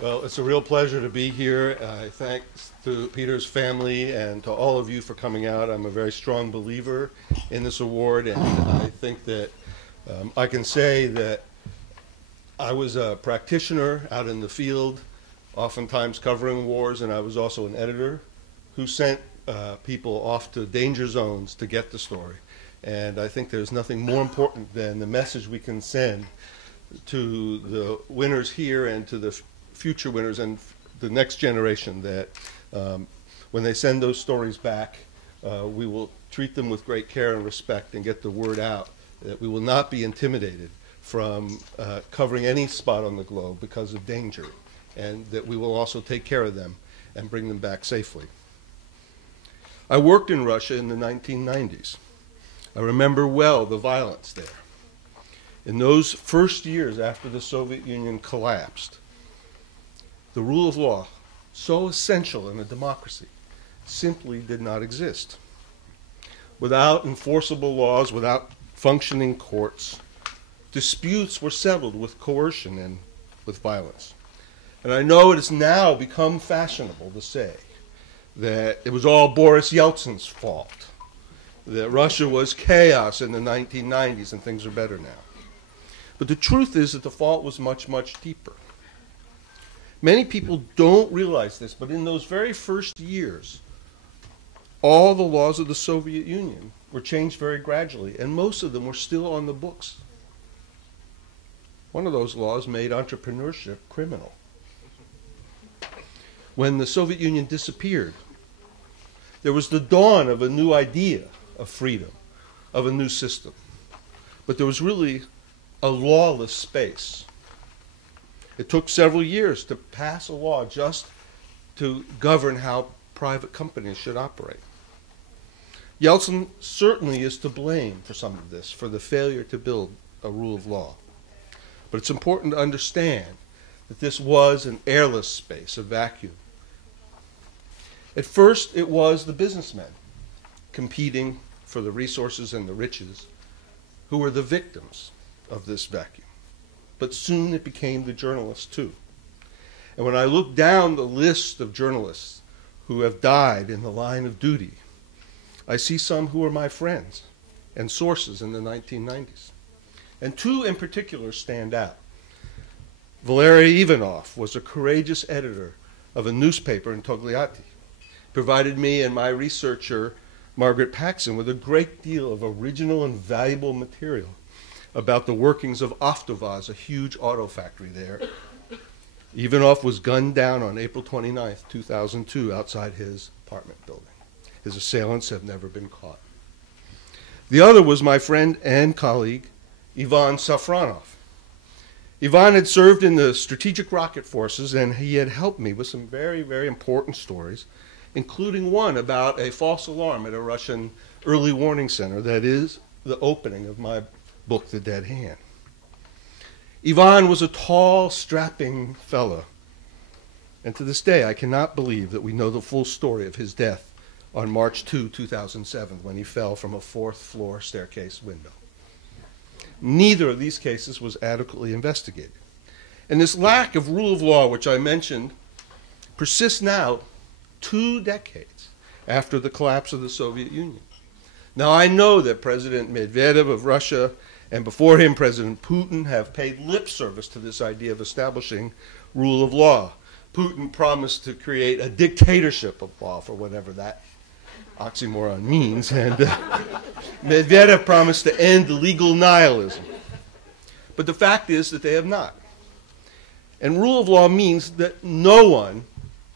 Well, it's a real pleasure to be here. Thanks to Peter's family and to all of you for coming out. I'm a very strong believer in this award, and I think that I can say that I was a practitioner out in the field, oftentimes covering wars, and I was also an editor who sent people off to danger zones to get the story. And I think there's nothing more important than the message we can send to the winners here and to the future winners and the next generation that when they send those stories back, we will treat them with great care and respect and get the word out that we will not be intimidated from covering any spot on the globe because of danger, and that we will also take care of them and bring them back safely. I worked in Russia in the 1990s. I remember well the violence there. In those first years after the Soviet Union collapsed, the rule of law, so essential in a democracy, simply did not exist. Without enforceable laws, without functioning courts, disputes were settled with coercion and with violence. And I know it has now become fashionable to say that it was all Boris Yeltsin's fault, that Russia was chaos in the 1990s and things are better now. But the truth is that the fault was much, much deeper. Many people don't realize this, but in those very first years, all the laws of the Soviet Union were changed very gradually, and most of them were still on the books. One of those laws made entrepreneurship criminal. When the Soviet Union disappeared, there was the dawn of a new idea of freedom, of a new system. But there was really a lawless space. It took several years to pass a law just to govern how private companies should operate. Yeltsin certainly is to blame for some of this, for the failure to build a rule of law. But it's important to understand that this was an airless space, a vacuum. At first, it was the businessmen competing for the resources and the riches who were the victims of this vacuum. But soon it became the journalists too. And when I look down the list of journalists who have died in the line of duty, I see some who are my friends and sources in the 1990s. And two in particular stand out. Valery Ivanov was a courageous editor of a newspaper in Togliatti. Provided me and my researcher, Margaret Paxson, with a great deal of original and valuable material about the workings of Avtovaz, a huge auto factory there. Ivanov was gunned down on April 29th, 2002, outside his apartment building. His assailants have never been caught. The other was my friend and colleague, Ivan Safronov. Ivan had served in the Strategic Rocket Forces, and he had helped me with some very, very important stories, including one about a false alarm at a Russian early warning center that is the opening of my book, The Dead Hand. Ivan was a tall, strapping fellow, and to this day I cannot believe that we know the full story of his death on March 2, 2007, when he fell from a fourth-floor staircase window. Neither of these cases was adequately investigated. And this lack of rule of law, which I mentioned, persists now 2 decades after the collapse of the Soviet Union. Now, I know that President Medvedev of Russia and before him President Putin have paid lip service to this idea of establishing rule of law. Putin promised to create a dictatorship of law, for whatever that oxymoron means, and Medvedev promised to end legal nihilism. But the fact is that they have not. And rule of law means that no one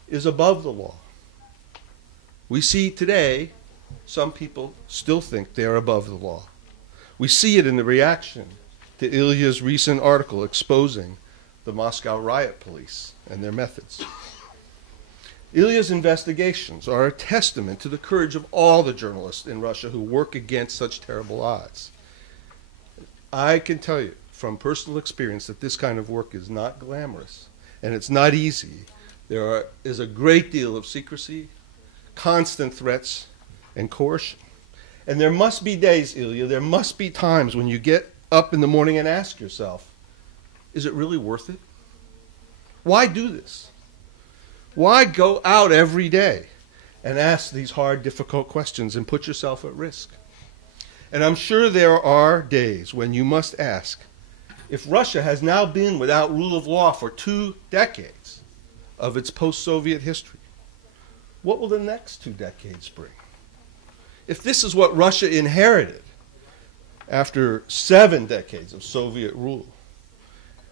is above the law. We see today some people still think they are above the law. We see it in the reaction to Ilya's recent article exposing the Moscow riot police and their methods. Ilya's investigations are a testament to the courage of all the journalists in Russia who work against such terrible odds. I can tell you from personal experience that this kind of work is not glamorous and it's not easy. There is a great deal of secrecy, constant threats, and coercion. And there must be days, Ilya, there must be times when you get up in the morning and ask yourself, is it really worth it? Why do this? Why go out every day and ask these hard, difficult questions and put yourself at risk? And I'm sure there are days when you must ask, if Russia has now been without rule of law for 2 decades of its post-Soviet history, what will the next 2 decades bring? If this is what Russia inherited after 7 decades of Soviet rule,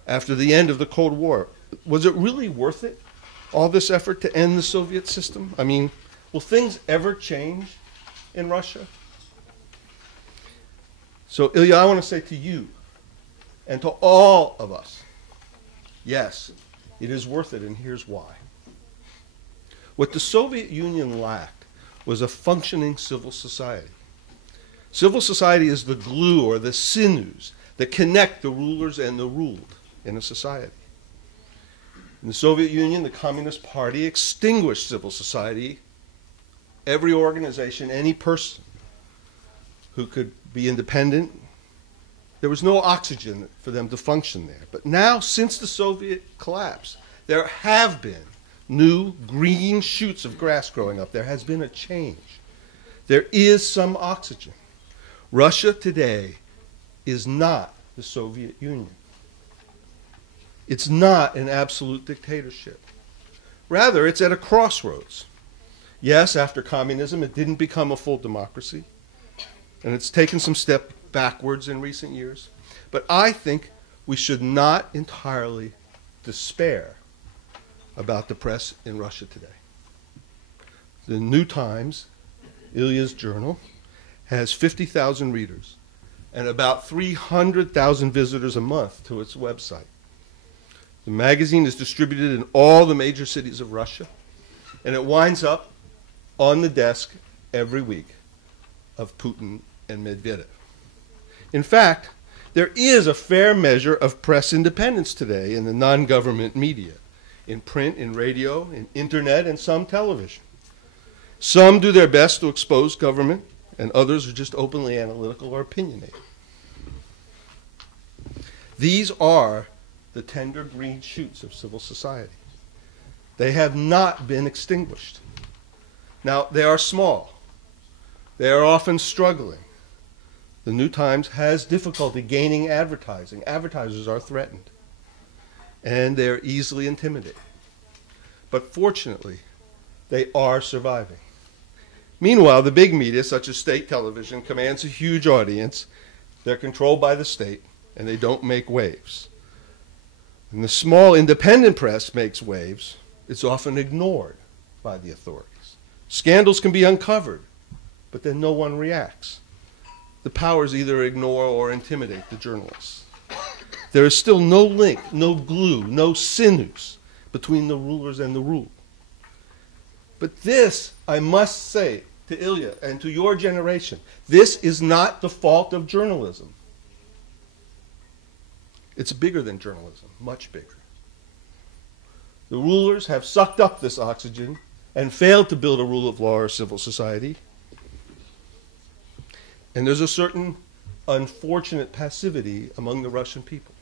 after the end of the Cold War, was it really worth it, all this effort to end the Soviet system? I mean, will things ever change in Russia? So, Ilya, I want to say to you and to all of us, yes, it is worth it, and here's why. What the Soviet Union lacked was a functioning civil society. Civil society is the glue or the sinews that connect the rulers and the ruled in a society. In the Soviet Union, the Communist Party extinguished civil society. Every organization, any person who could be independent, there was no oxygen for them to function there. But now, since the Soviet collapse, there have been new green shoots of grass growing up. There has been a change. There is some oxygen. Russia today is not the Soviet Union. It's not an absolute dictatorship. Rather, it's at a crossroads. Yes, after communism, it didn't become a full democracy, and it's taken some step backwards in recent years. But I think we should not entirely despair about the press in Russia today. The New Times, Ilya's journal, has 50,000 readers and about 300,000 visitors a month to its website. The magazine is distributed in all the major cities of Russia, and it winds up on the desk every week of Putin and Medvedev. In fact, there is a fair measure of press independence today in the non-government media, in print, in radio, in internet, and some television. Some do their best to expose government, and others are just openly analytical or opinionated. These are the tender green shoots of civil society. They have not been extinguished. Now, they are small. They are often struggling. The New Times has difficulty gaining advertising. Advertisers are threatened, and they're easily intimidated. But fortunately, they are surviving. Meanwhile, the big media, such as state television, commands a huge audience. They're controlled by the state, and they don't make waves. And the small independent press makes waves. It's often ignored by the authorities. Scandals can be uncovered, but then no one reacts. The powers either ignore or intimidate the journalists. There is still no link, no glue, no sinews between the rulers and the ruled. But this, I must say to Ilya and to your generation, this is not the fault of journalism. It's bigger than journalism, much bigger. The rulers have sucked up this oxygen and failed to build a rule of law or civil society. And there's a certain unfortunate passivity among the Russian people.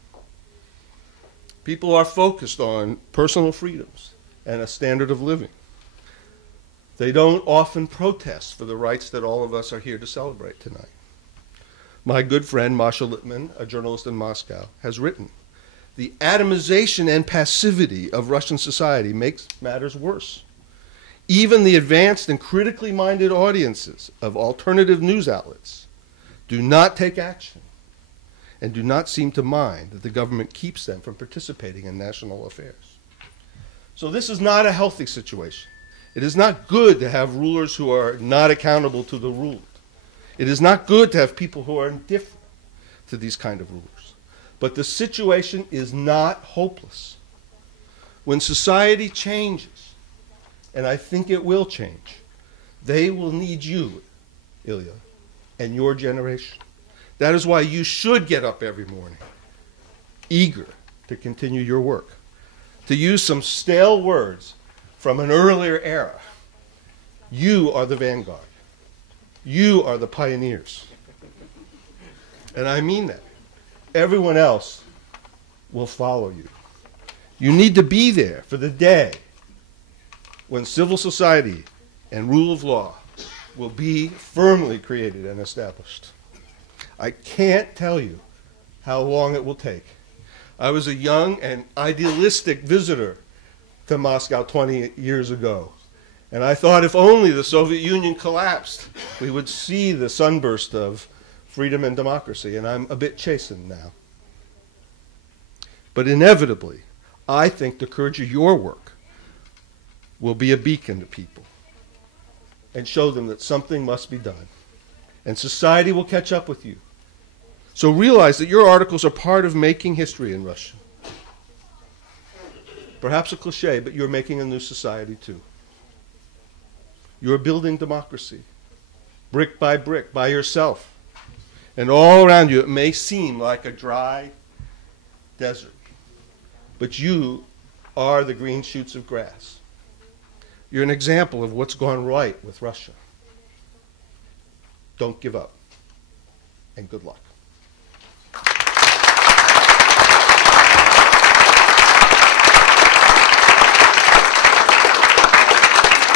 People are focused on personal freedoms and a standard of living. They don't often protest for the rights that all of us are here to celebrate tonight. My good friend Masha Littman, a journalist in Moscow, has written, "The atomization and passivity of Russian society makes matters worse. Even the advanced and critically minded audiences of alternative news outlets do not take action and do not seem to mind that the government keeps them from participating in national affairs." So this is not a healthy situation. It is not good to have rulers who are not accountable to the ruled. It is not good to have people who are indifferent to these kind of rulers. But the situation is not hopeless. When society changes, and I think it will change, they will need you, Ilya, and your generation. That is why you should get up every morning, eager to continue your work. To use some stale words from an earlier era, you are the vanguard. You are the pioneers. And I mean that. Everyone else will follow you. You need to be there for the day when civil society and rule of law will be firmly created and established. I can't tell you how long it will take. I was a young and idealistic visitor to Moscow 20 years ago, and I thought if only the Soviet Union collapsed, we would see the sunburst of freedom and democracy, and I'm a bit chastened now. But inevitably, I think the courage of your work will be a beacon to people and show them that something must be done. And society will catch up with you. So realize that your articles are part of making history in Russia. Perhaps a cliche, but you're making a new society too. You're building democracy, brick by yourself. And all around you it may seem like a dry desert, but you are the green shoots of grass. You're an example of what's gone right with Russia. Don't give up, and good luck.